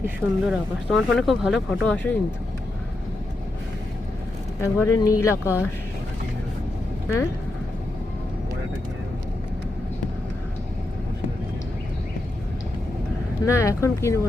কি সুন্দর আকাশ, তোমার ফোনে খুব ভালো ফটো আসে কিন্তু, একবারে নীল আকাশ। হ্যাঁ, না এখন কিনবো।